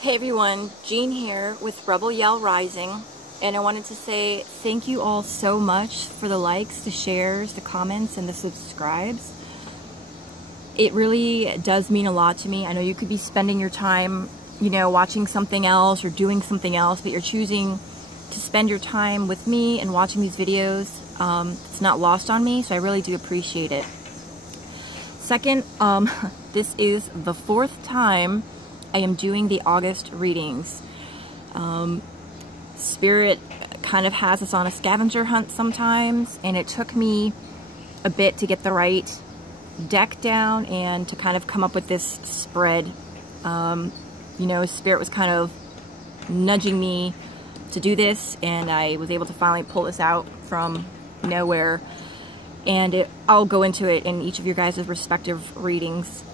Hey everyone, Jean here with Rebel Yell Rising, and I wanted to say thank you all so much for the likes, the shares, the comments, and the subscribes. It really does mean a lot to me. I know you could be spending your time, watching something else or doing something else, but you're choosing to spend your time with me and watching these videos. It's not lost on me, so I really do appreciate it. Second, this is the 4th time I am doing the August readings. Spirit kind of has us on a scavenger hunt sometimes, and it took me a bit to get the right deck down and to kind of come up with this spread. Spirit was kind of nudging me to do this, and I was able to finally pull this out from nowhere. And I'll go into it in each of your guys' respective readings.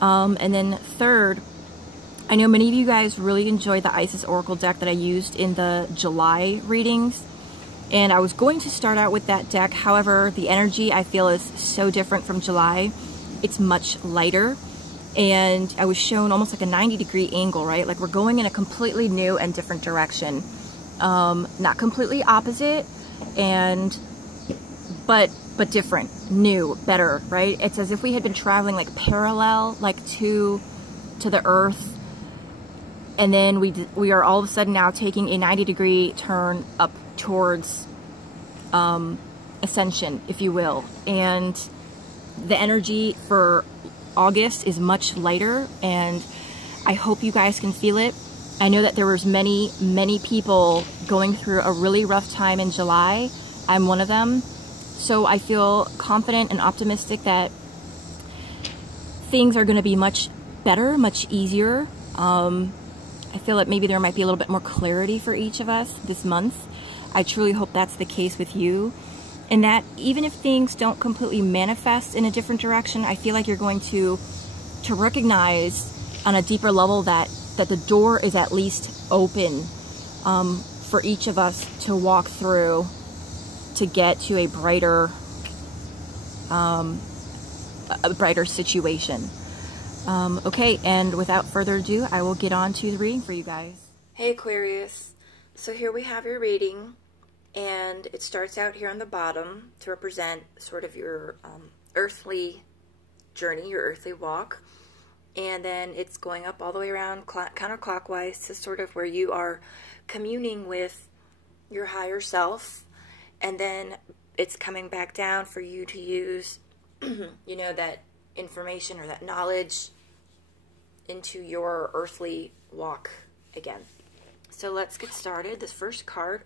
And then third, I know many of you guys really enjoyed the Isis Oracle deck that I used in the July readings, and I was going to start out with that deck. However, the energy I feel is so different from July. It's much lighter, and I was shown almost like a 90-degree angle, right? Like we're going in a completely new and different direction. Not completely opposite, but different, new, better, right? It's as if we had been traveling like parallel, like to the Earth. And then we are all of a sudden now taking a 90-degree turn up towards ascension, if you will. And the energy for August is much lighter, and I hope you guys can feel it. I know that there was many people going through a really rough time in July. I'm one of them. So I feel confident and optimistic that things are going to be much better, much easier. I feel that maybe there might be a little bit more clarity for each of us this month. I truly hope that's the case with you. And that even if things don't completely manifest in a different direction, I feel like you're going to recognize on a deeper level that the door is at least open for each of us to walk through to get to a brighter situation. Okay, and without further ado, I will get on to the reading for you guys. Hey Aquarius, so here we have your reading, and it starts out here on the bottom to represent sort of your earthly journey, your earthly walk, and then it's going up all the way around counterclockwise to sort of where you are communing with your higher self, and then it's coming back down for you to use, that information or that knowledge into your earthly walk again. So let's get started. This first card,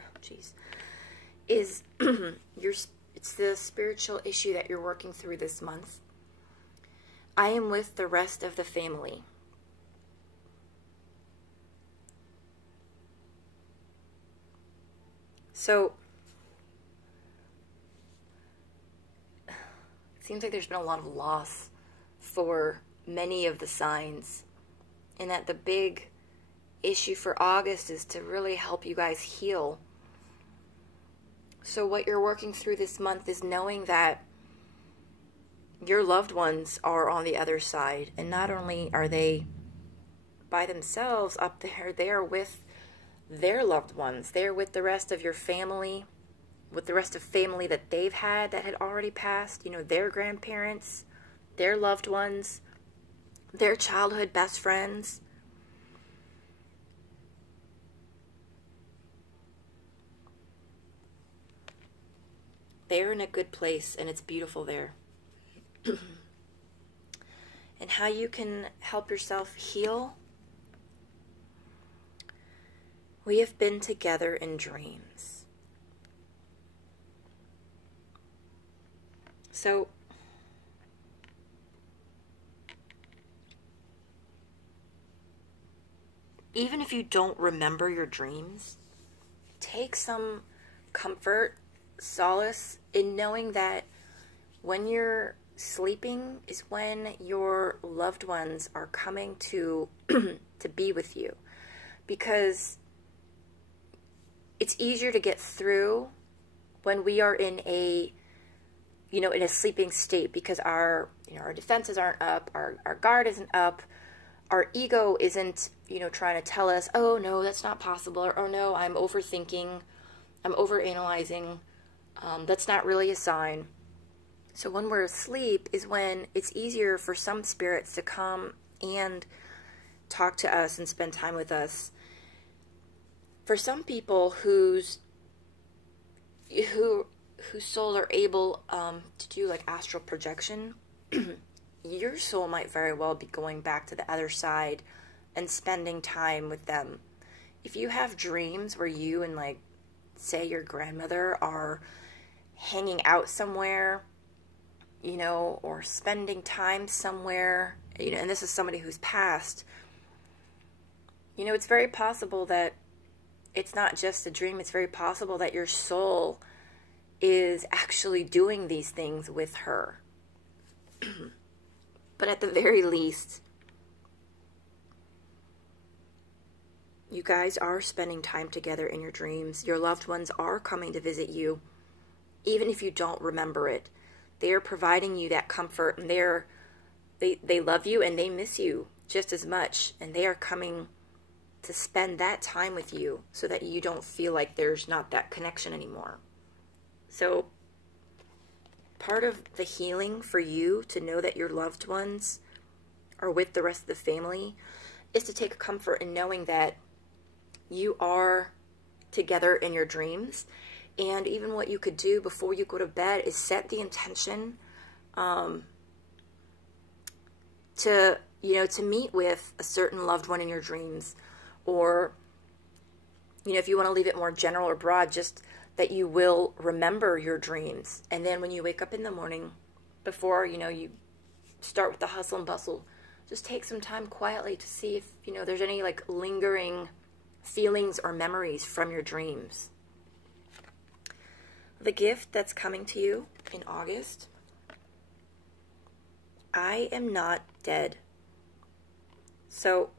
is it's the spiritual issue that you're working through this month. I am with the rest of the family. So it seems like there's been a lot of loss for many of the signs, and that the big issue for August is to really help you guys heal. So what you're working through this month is knowing that your loved ones are on the other side, and not only are they by themselves up there, they are with their loved ones. They're with the rest of your family, with the rest of family that they've had that had already passed, their grandparents, their loved ones, their childhood best friends. They're in a good place, and it's beautiful there. And how you can help yourself heal? We have been together in dreams. So even if you don't remember your dreams, take some comfort, solace in knowing that when you're sleeping is when your loved ones are coming to be with you, because it's easier to get through when we are in a in a sleeping state, because our defenses aren't up, our guard isn't up, our ego isn't, you know, trying to tell us, oh, no, that's not possible, or oh, no, I'm overthinking, I'm overanalyzing, that's not really a sign. So when we're asleep is when it's easier for some spirits to come and talk to us and spend time with us. For some people whose soul are able to do like astral projection, your soul might very well be going back to the other side and spending time with them. If you have dreams where you and, like, say your grandmother are hanging out somewhere, you know, or spending time somewhere, you know, and this is somebody who's passed, you know, it's very possible that it's not just a dream. It's very possible that your soul is actually doing these things with her. But at the very least, you guys are spending time together in your dreams. Your loved ones are coming to visit you, even if you don't remember it. They are providing you that comfort, and they love you and they miss you just as much, and they are coming to spend that time with you so that you don't feel like there's not that connection anymore. So part of the healing for you to know that your loved ones are with the rest of the family is to take comfort in knowing that you are together in your dreams. And even what you could do before you go to bed is set the intention to meet with a certain loved one in your dreams. Or, you know, if you want to leave it more general or broad, just that you will remember your dreams. And then when you wake up in the morning, before, you know, you start with the hustle and bustle, just take some time quietly to see if, you know, there's any, like, lingering feelings or memories from your dreams. The gift that's coming to you in August: I am not dead. So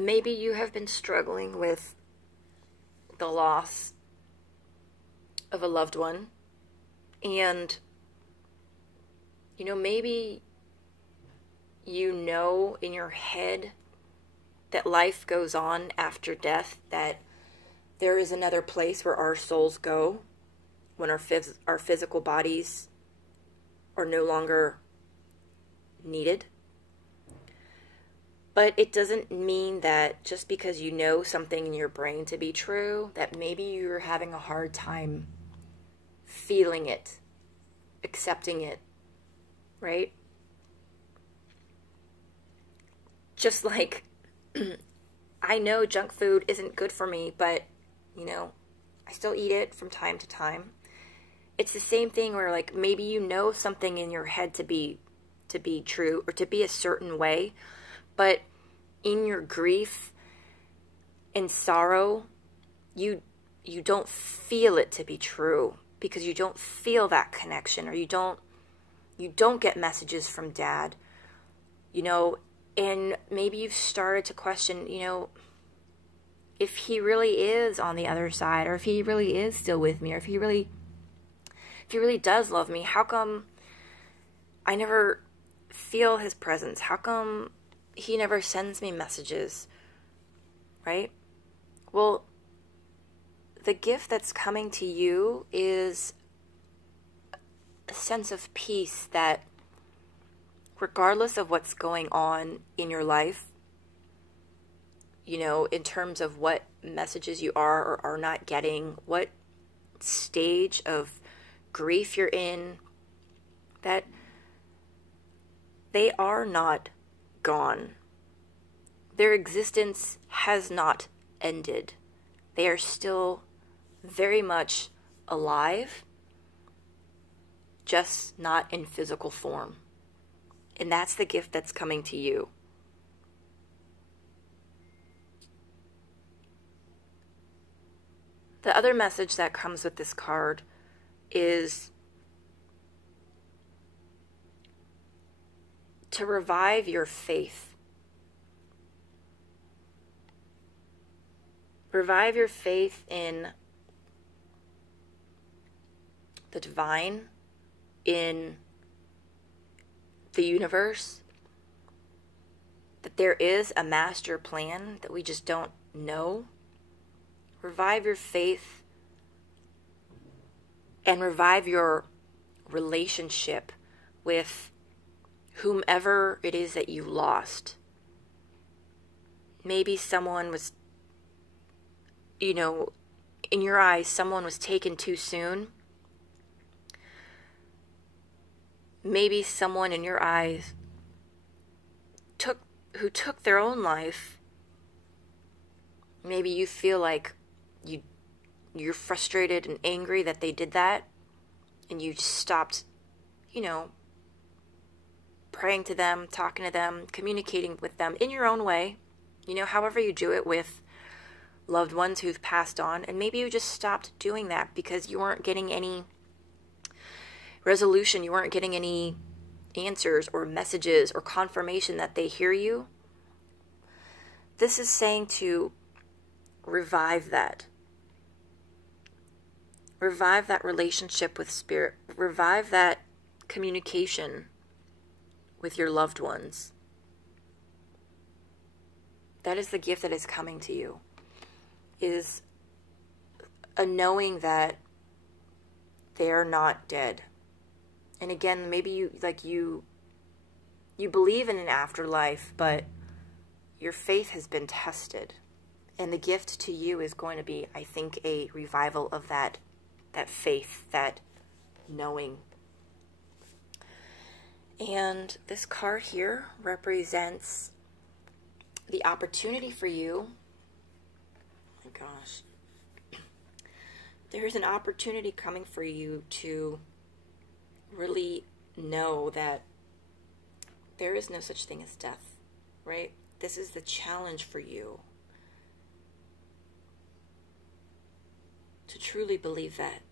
maybe you have been struggling with the loss of a loved one, and, you know, maybe you know in your head that life goes on after death, that there is another place where our souls go when our physical bodies are no longer needed. But it doesn't mean that just because you know something in your brain to be true, that maybe you're having a hard time feeling it, accepting it, right? Just like, I know junk food isn't good for me, but, you know, I still eat it from time to time. It's the same thing where, like, maybe you know something in your head to be true or to be a certain way, but in your grief and sorrow, you don't feel it to be true because you don't feel that connection, or you don't get messages from Dad, you know. And maybe you've started to question, you know, if he really is on the other side, or if he really is still with me, or if he really does love me, how come I never feel his presence? How come he never sends me messages, right? Well, the gift that's coming to you is a sense of peace that, regardless of what's going on in your life, you know, in terms of what messages you are or are not getting, what stage of grief you're in, that they are not gone. Their existence has not ended. They are still very much alive, just not in physical form. And that's the gift that's coming to you. The other message that comes with this card is to revive your faith. Revive your faith in the divine, in the universe, that there is a master plan that we just don't know. Revive your faith and revive your relationship with whomever it is that you lost. Maybe someone was, you know, in your eyes, someone was taken too soon. Maybe someone in your eyes who took their own life. Maybe you feel like you're frustrated and angry that they did that, and you stopped, you know, praying to them, talking to them, communicating with them in your own way, you know, however you do it with loved ones who've passed on. And maybe you just stopped doing that because you weren't getting any resolution, you weren't getting any answers or messages or confirmation that they hear you. This is saying to revive that. Revive that relationship with spirit. Revive that communication with your loved ones. That is the gift that is coming to you. Is a knowing that they're not dead. And again, maybe you believe in an afterlife, but your faith has been tested. And the gift to you is going to be, I think, a revival of that faith, that knowing. And this card here represents the opportunity for you. Oh my gosh. There's an opportunity coming for you to really know that there is no such thing as death, right? This is the challenge for you. To truly believe that.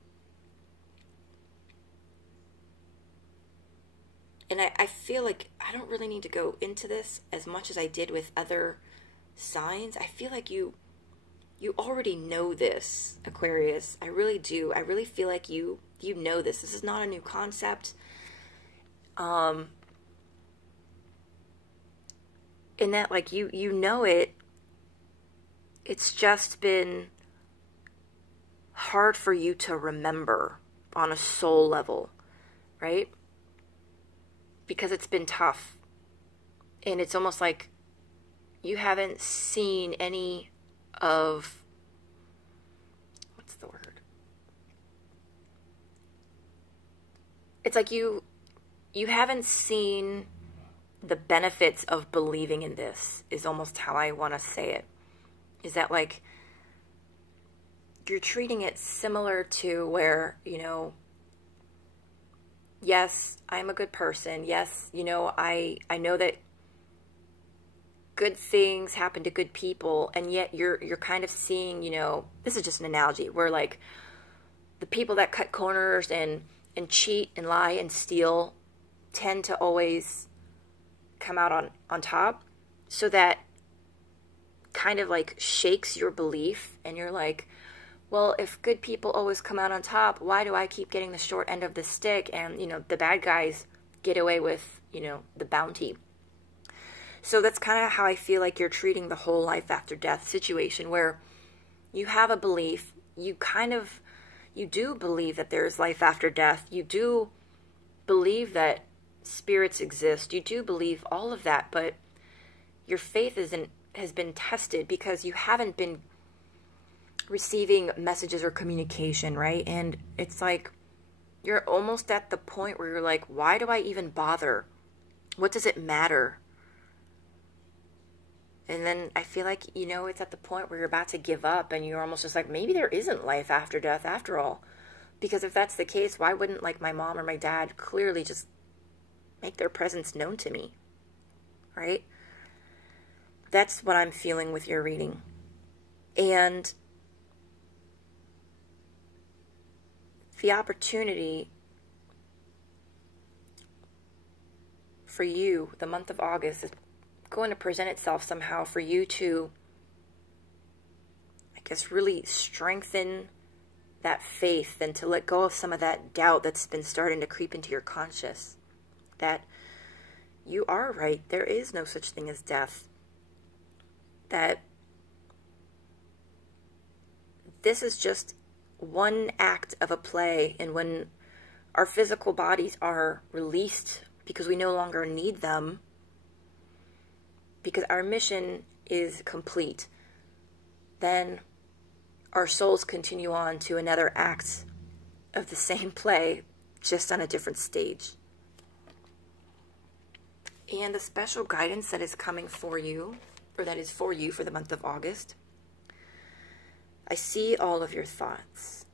And I feel like I don't really need to go into this as much as I did with other signs. I feel like you already know this, Aquarius. I really do. I really feel like you know this. This is not a new concept. In that, like, you know it. It's just been hard for you to remember on a soul level, right? Because it's been tough. And it's almost like you haven't seen any of, what's the word? It's like you haven't seen the benefits of believing in this, is almost how I want to say it. Is that, like, you're treating it similar to where, you know, yes, I'm a good person. Yes, you know, I know that good things happen to good people, and yet you're kind of seeing, you know, this is just an analogy, where, like, the people that cut corners and cheat and lie and steal tend to always come out on top. So that kind of, like, shakes your belief, and you're like, well, if good people always come out on top, why do I keep getting the short end of the stick, and, you know, the bad guys get away with, you know, the bounty? So that's kind of how I feel like you're treating the whole life after death situation, where you have a belief, you do believe that there's life after death, you do believe that spirits exist, you do believe all of that, but your faith has been tested because you haven't been receiving messages or communication, right? And it's like you're almost at the point where you're like, why do I even bother? What does it matter? And then I feel like, you know, it's at the point where you're about to give up, and you're almost just like, maybe there isn't life after death after all. Because if that's the case, why wouldn't, like, my mom or my dad clearly just make their presence known to me, right? That's what I'm feeling with your reading. And the opportunity for you, the month of August, is going to present itself somehow for you to, I guess, really strengthen that faith and to let go of some of that doubt that's been starting to creep into your conscious. That you are right. There is no such thing as death. That this is just one act of a play, and when our physical bodies are released because we no longer need them, because our mission is complete, then our souls continue on to another act of the same play, just on a different stage. And the special guidance that is coming for you, or that is for you for the month of August, I see all of your thoughts.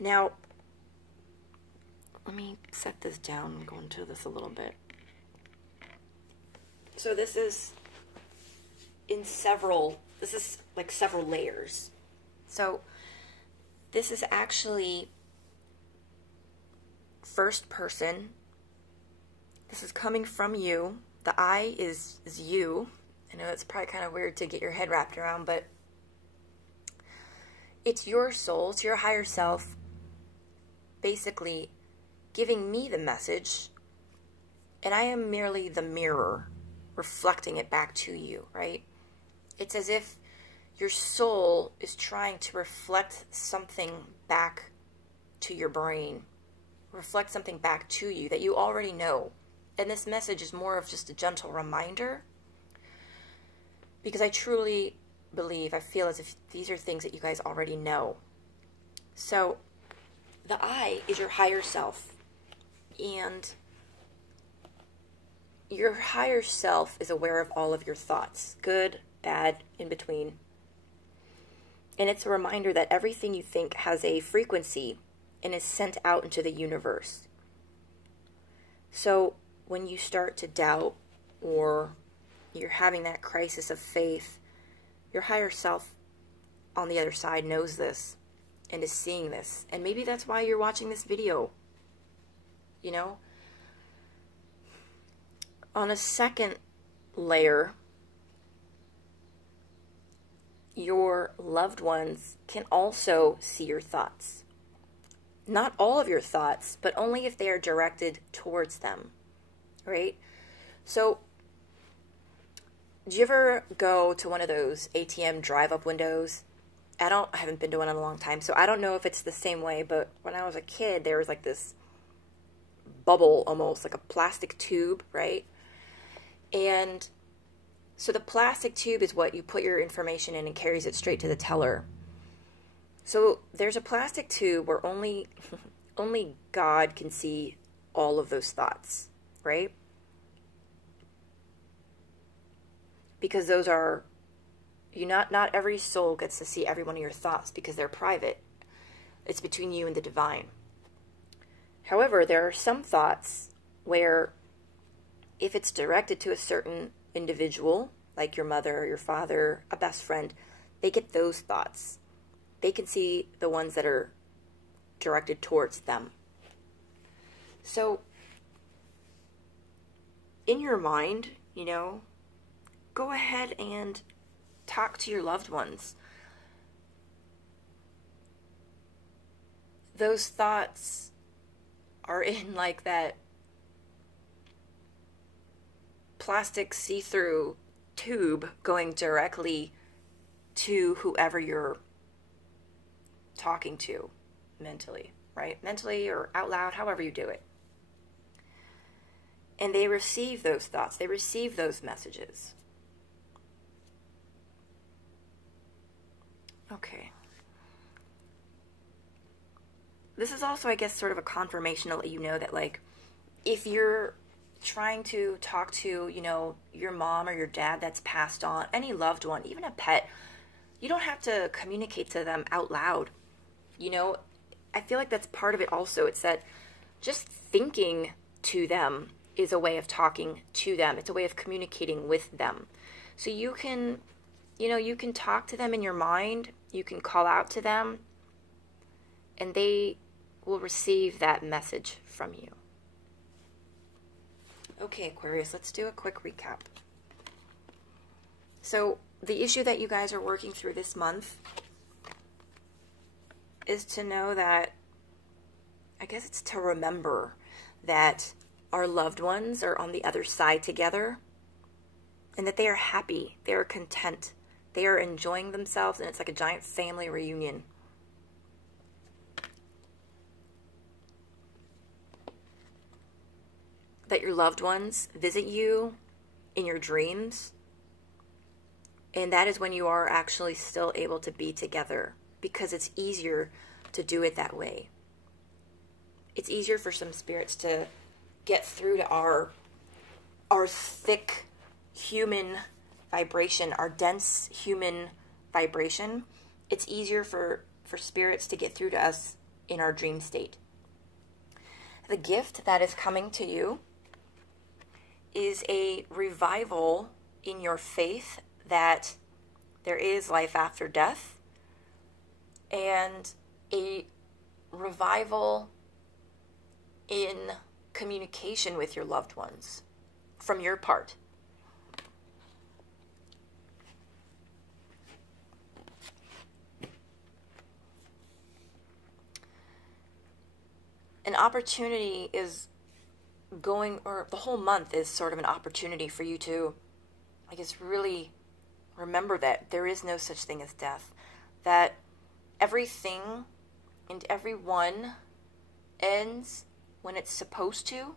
Now, let me set this down and go into this a little bit. So this is like several layers. So this is actually first person. This is coming from you. The I is you. I know that's probably kind of weird to get your head wrapped around, but it's your soul, it's your higher self, basically giving me the message, and I am merely the mirror reflecting it back to you, right? It's as if your soul is trying to reflect something back to your brain, reflect something back to you that you already know. And this message is more of just a gentle reminder, because I truly believe, I feel as if these are things that you guys already know. So the I is your higher self, and your higher self is aware of all of your thoughts, good, bad, in between. And it's a reminder that everything you think has a frequency and is sent out into the universe. So when you start to doubt, or you're having that crisis of faith, your higher self on the other side knows this and is seeing this. And maybe that's why you're watching this video. You know? On a second layer, your loved ones can also see your thoughts. Not all of your thoughts, but only if they are directed towards them, right? So, do you ever go to one of those ATM drive-up windows? I haven't been to one in a long time, so I don't know if it's the same way, but when I was a kid, there was like this bubble, almost like a plastic tube, right? And so the plastic tube is what you put your information in and carries it straight to the teller. So there's a plastic tube where only God can see all of those thoughts, right? Because those are, not every soul gets to see every one of your thoughts because they're private. It's between you and the divine. However, there are some thoughts where if it's directed to a certain individual, like your mother, your father, a best friend, they get those thoughts. They can see the ones that are directed towards them. So, in your mind, go ahead and talk to your loved ones. Those thoughts are in like that plastic see-through tube going directly to whoever you're talking to mentally, right? Mentally or out loud, however you do it. And they receive those thoughts. They receive those messages. Okay. This is also, I guess, sort of a confirmation to let you know that, like, if you're trying to talk to, your mom or your dad that's passed on, any loved one, even a pet, you don't have to communicate to them out loud. I feel like that's part of it also. It's that just thinking to them is a way of talking to them. It's a way of communicating with them. So you can, you can talk to them in your mind. You can call out to them, and they will receive that message from you. Okay, Aquarius, let's do a quick recap. So the issue that you guys are working through this month is to know that, I guess it's to remember that our loved ones are on the other side together, and that they are happy, they are content, they are enjoying themselves, and it's like a giant family reunion. That your loved ones visit you in your dreams, and that is when you are actually still able to be together, because it's easier to do it that way. It's easier for some spirits to get through to our thick human vibration, our dense human vibration. It's easier for spirits to get through to us in our dream state. The gift that is coming to you is a revival in your faith that there is life after death, and a revival in communication with your loved ones from your part. An opportunity is going, or the whole month is sort of an opportunity for you to, I guess, really remember that there is no such thing as death, that everything and everyone ends when it's supposed to,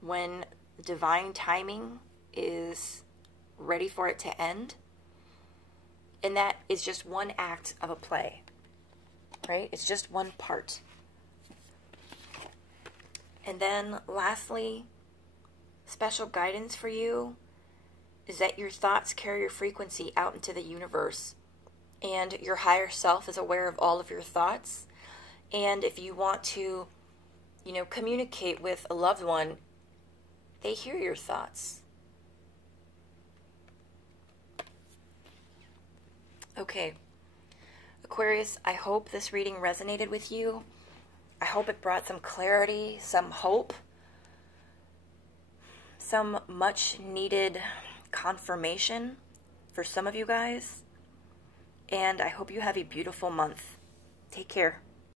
when the divine timing is ready for it to end. And that is just one act of a play, right? It's just one part. And then lastly, special guidance for you is that your thoughts carry your frequency out into the universe, and your higher self is aware of all of your thoughts. And if you want to, communicate with a loved one, they hear your thoughts. Okay, Aquarius, I hope this reading resonated with you. I hope it brought some clarity, some hope, some much needed confirmation for some of you guys. And I hope you have a beautiful month. Take care.